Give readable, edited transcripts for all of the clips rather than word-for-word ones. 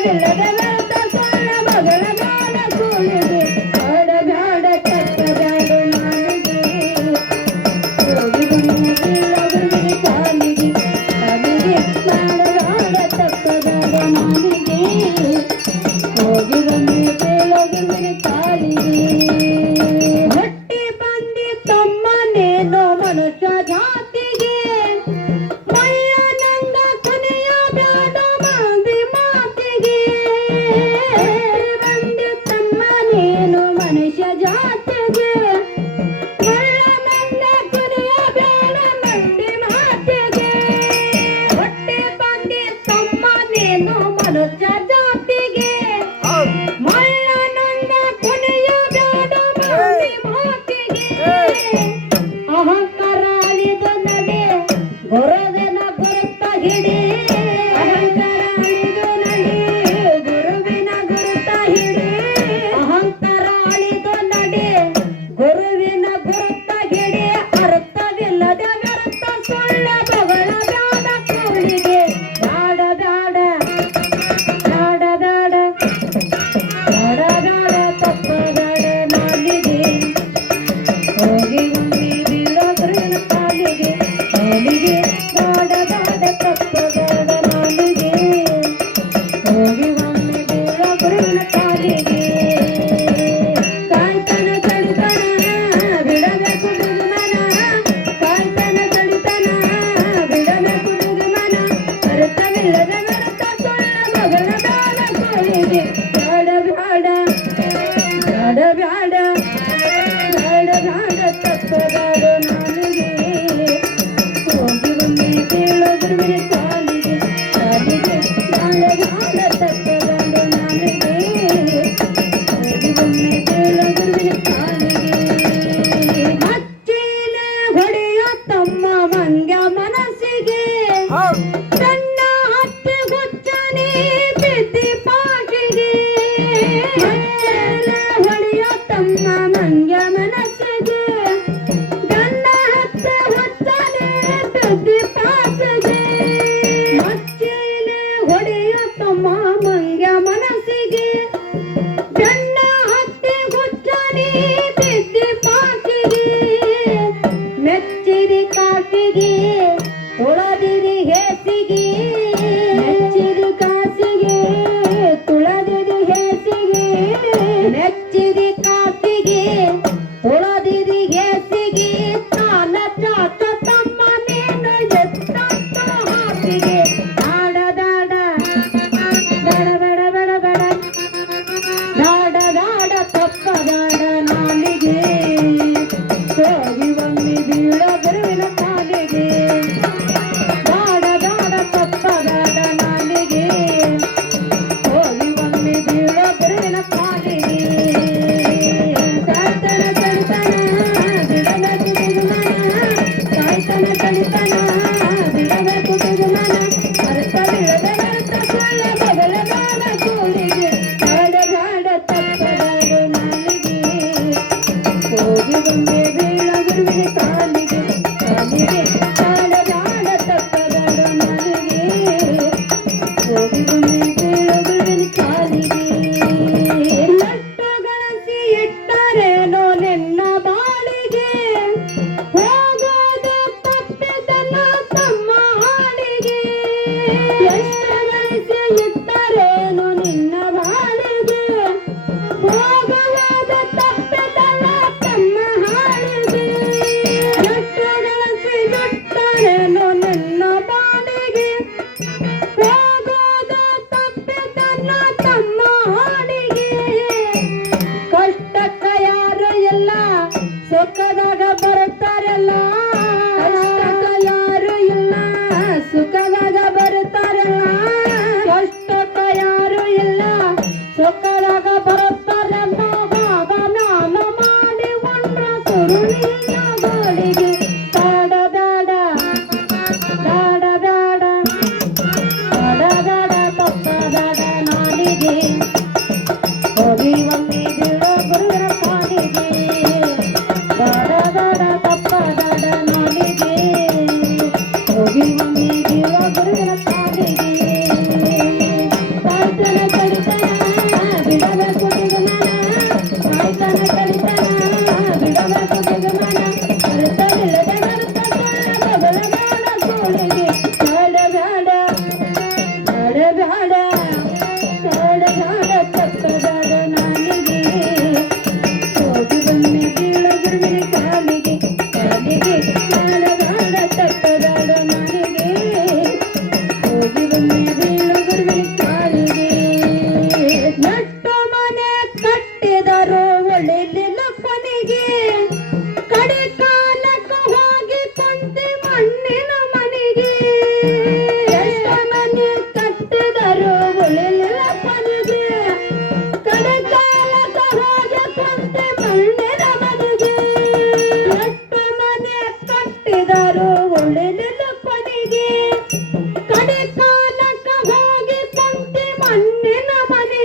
ಹೋಗಿ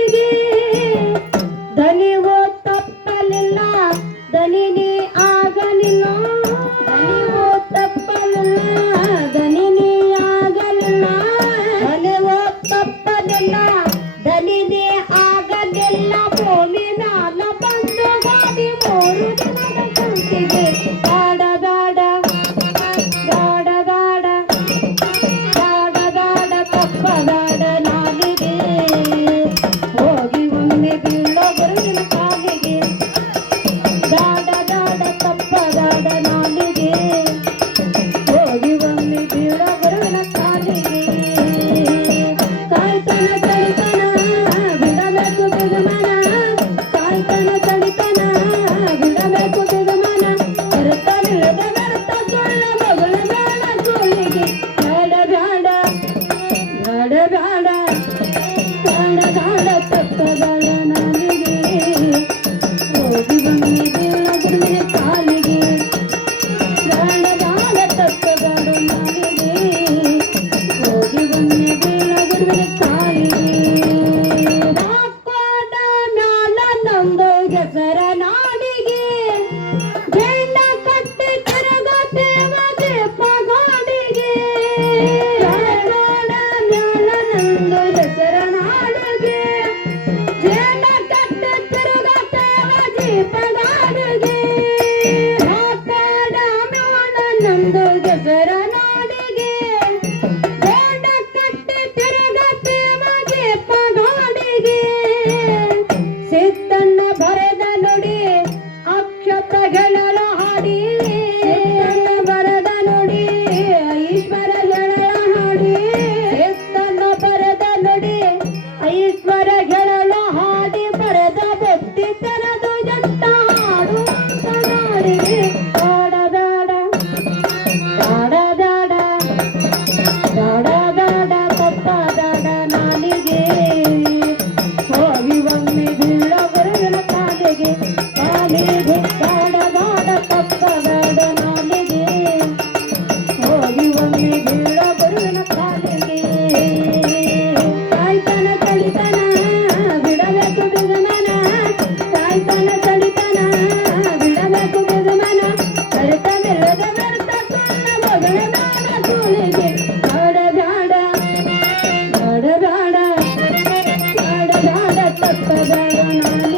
ನಾಡಿಗೆ ದನಿವೋ ತಪ್ಪಲಿಲ್ಲ ದನಿನಿ ಆಗಲಿಲ್ಲ ದನಿವೋ ತಪ್ಪಲಿಲ್ಲ ದನಿನಿ ಆಗಲಿಲ್ಲ ದನಿವೋ ತಪ್ಪಲಿಲ್ಲ ದನಿನಿ ಆಗಲಿಲ್ಲ ಭೂಮಿ ಮ್ಯಾಲ ಬಂದು ಗಾಡಿ 3 ದಿನದ ಕುಂತಿಗೆ ಗಾಡ ಗಾಡ ಗಾಡ ಗಾಡ ಗಾಡ ಗಾಡ ತಪ್ಪಗಾಡ ನಾಲಿಗೆ ಹೋಗಿ ಒಮ್ಮೆ ಬೀಳೋ ಗುರುವಿನ ಕಾಲಿಗೆ ಗಾಡ ಗಾಡ ತಪ್ಪಗಾಡ ನಾಲಿಗೆ ಹೋಗಿ ಒಮ್ಮೆ ಬೀಳೋ ಗುರುವಿನ ಕಾಲಿಗೆ ಕಾಯ್ತನ ತಡಿತನ ಬಿಡಬೇಕು ಬಿಗುಮನ ಕಾಯ್ತನ ತಡಿತನ ಬಿಡಬೇಕು ಬಿಗುಮನ ಬರುತ್ತಲಿಲ್ಲದ ವ್ಯರ್ಥ ಸುಳ್ಳ ಮಗಳ ಬೇಡ ಸುಳ್ಳಿಗೆ ಬೇಡ ಬೇಡ ಬೇಡ ಬೇಡ ಬೇಡ ಬೇಡ ತಪ್ಪಗಾಡ ನಾಲಿಗೆ ಹೋಗಿ ಒಮ್ಮೆ ಬೀಳೋ ಗುರುವಿನ ಕಾಲಿಗೆ ಬೇಡ ಬೇಡ ತಪ್ಪಗಾಡ ನಾಲಿಗೆ ಹೋಗಿ ಒಮ್ಮೆ ಬೀಳೋ ಗುರುವಿನ ಕಾಲಿಗೆ ರಾಕೋಟ ಮ್ಯಾಲ ನಮ್ದು ಹೆಸರ ನಾಡಿಗೆ ಜೇನ ಕಟ್ಟಿ ತಿರುಗತೇವ ದೀಪಗಾಡಿಗೆ ರಾಕೋಟ ಮ್ಯಾಲ ನಮ್ದು ಹೆಸರ ನಾಡಿಗೆ ಜೇನ ಕಟ್ಟಿ ತಿರುಗತೇವ ದೀಪಗಾಡಿಗೆ ರಾಕೋಟ ಮ್ಯಾಲ ನಮ್ದು ಹೆಸರ ನಾಡಿಗೆ ಜೇನ ಕಟ್ಟಿ ತಿರುಗತೇವ ದೀಪಗಾಡಿಗೆ ಸಿದ್ದಣ್ಣ ಬರೆದ ನುಡಿ ಅಕ್ಷತಗಳ ಹಾಡಿ ಸಿದ್ದಣ್ಣ ಬರೆದ ನುಡಿ ಐಶ್ವರ್ಯಗಳ ಹಾಡಿ ಸಿದ್ದಣ್ಣ ಬರೆದ ನುಡಿ ಐಶ್ವರ್ಯಗಳ ಹಾಡಿ ಬರೆದ ಬುದ್ಧಿ ತೆರೆದು ಜಂಟ ಹಾಡು ನಾಡಿಗೆ ಬೇಡ ಬೇಡ ಬೇಡ ಬೇಡ ಬೇಡ ಬೇಡ ತಪ್ಪಗಾಡ ನಾಲಿಗೆ ಹೋಗಿ ಒಮ್ಮೆ ಬೀಳೋ ಗುರುವಿನ ಕಾಲಿಗೆ ಕಾಲಿಗೆ ಬೇಡ ಬೇಡ ತಪ್ಪಗಾಡ ನಾಲಿಗೆ ಹೋಗಿ ಒಮ್ಮೆ ಬೀಳೋ ಗುರುವಿನ ಕಾಲಿಗೆ ಕಾಯ್ತನ ತಡಿತನ ಬಿಡಬೇಕು ಬಿಗುಮನ ಕಾಯ್ತನ ತಡಿತನ ಬಿಡಬೇಕು ಬಿಗುಮನ ಕರಿತನಿಲ್ಲದ ವ್ಯರ್ಥ ಸುಳ್ಳ ಮಗಳ ಬೇಡ ಸುಳಿಗೆ ಬೇಡ ಬೇಡ ಬೇಡ ಬೇಡ ಬೇಡ ಬೇಡ ತಪ್ಪಗಾಡ ನಾಲಿಗೆ